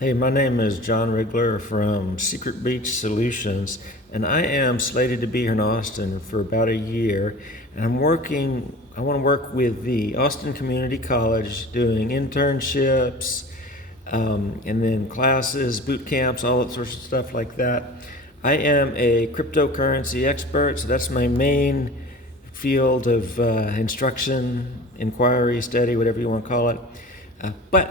Hey, my name is John Rigler from Secret Beach Solutions, and I am slated to be here in Austin for about a year. And I want to work with the Austin Community College doing internships, and then classes, boot camps, all that sorts of stuff like that. I am a cryptocurrency expert, so that's my main field of instruction, inquiry, study, whatever you want to call it.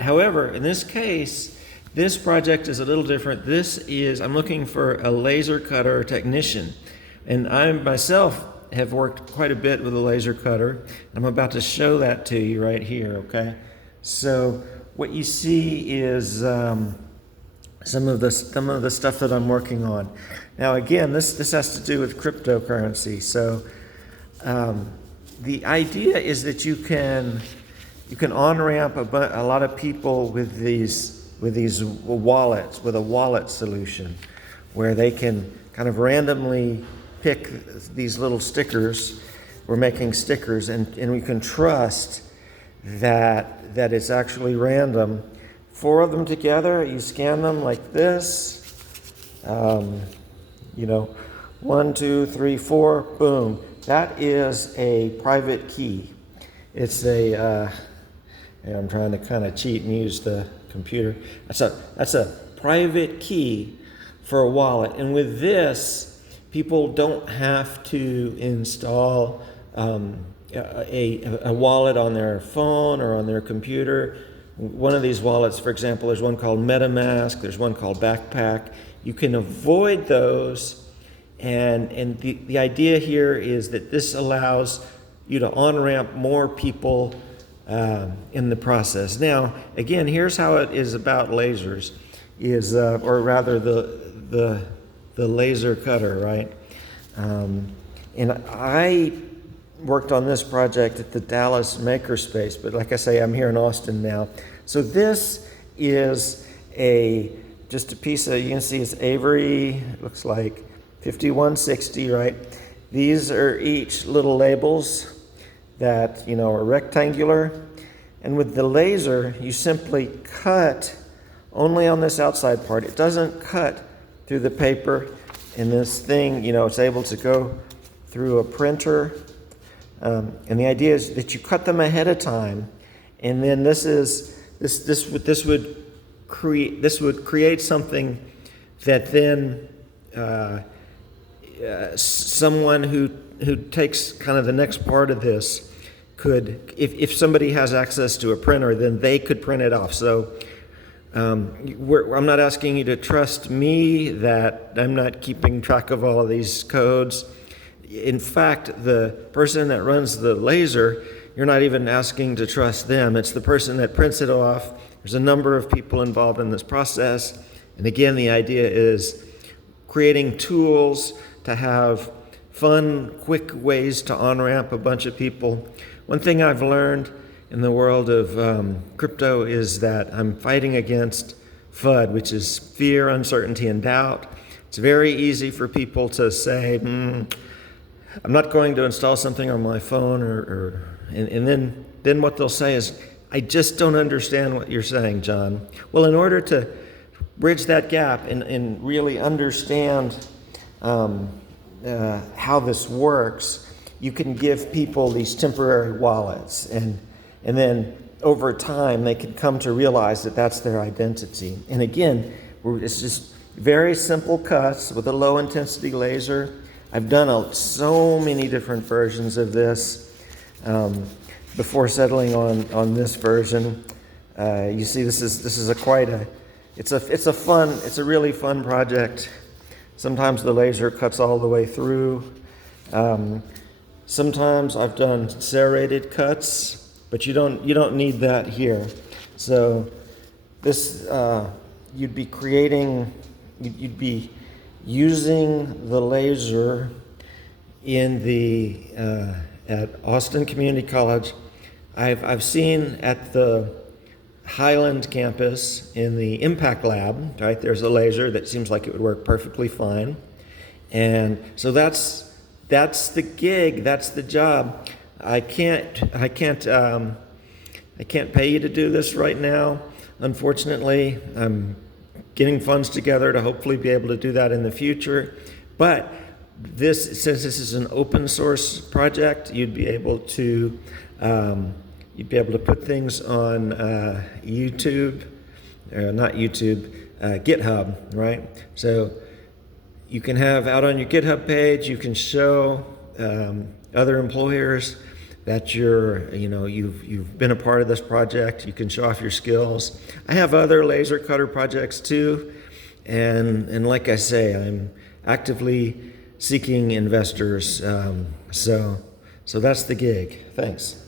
However, in this case, this project is a little different. I'm looking for a laser cutter technician. And I myself have worked quite a bit with a laser cutter. I'm about to show that to you right here, okay? So what you see is some of the stuff that I'm working on. Now again, this has to do with cryptocurrency. So the idea is that you can on-ramp a lot of people with these wallets, with a wallet solution, where they can kind of randomly pick these little stickers. We're making stickers, and we can trust that it's actually random. 4 of them together, you scan them like this. 1, 2, 3, 4, boom. That is a private key. It's I'm trying to kind of cheat and use the computer. That's a private key for a wallet. And with this, people don't have to install a wallet on their phone or on their computer. One of these wallets, for example, there's one called MetaMask, there's one called Backpack. You can avoid those, and the idea here is that this allows you to on-ramp more people in the process. Now, again, here's how it is about lasers, or rather the laser cutter, right? And I worked on this project at the Dallas Makerspace, but like I say, I'm here in Austin now. So this is just a piece of, you can see it's Avery, it looks like 5160, right? These are each little labels that are rectangular, and with the laser you simply cut only on this outside part. It doesn't cut through the paper, and this thing it's able to go through a printer, and the idea is that you cut them ahead of time, and then this would create something that then someone who takes kind of the next part of this could, if somebody has access to a printer, then they could print it off. So I'm not asking you to trust me that I'm not keeping track of all of these codes. In fact, the person that runs the laser, you're not even asking to trust them. It's the person that prints it off. There's a number of people involved in this process. And again, the idea is creating tools to have fun, quick ways to on-ramp a bunch of people. One thing I've learned in the world of crypto is that I'm fighting against FUD, which is fear, uncertainty, and doubt. It's very easy for people to say, I'm not going to install something on my phone, and then what they'll say is, I just don't understand what you're saying, John. Well, in order to bridge that gap and really understand how this works, you can give people these temporary wallets, and then over time they can come to realize that that's their identity. And again, it's just very simple cuts with a low intensity laser. I've done so many different versions of this before settling on this version. You see, this is it's a really fun project. Sometimes the laser cuts all the way through. Sometimes I've done serrated cuts, but you don't need that here. So this you'd be using the laser at Austin Community College. I've seen at the Highland campus in the Impact Lab, right? There's a laser that seems like it would work perfectly fine, and so that's the gig. That's the job. I can't pay you to do this right now. Unfortunately, I'm getting funds together to hopefully be able to do that in the future. But since this is an open source project, you'd be able to put things on YouTube, not YouTube, GitHub, right? So you can have out on your GitHub page, you can show other employers that you've been a part of this project. You can show off your skills. I have other laser cutter projects too, and like I say, I'm actively seeking investors. So that's the gig. Thanks.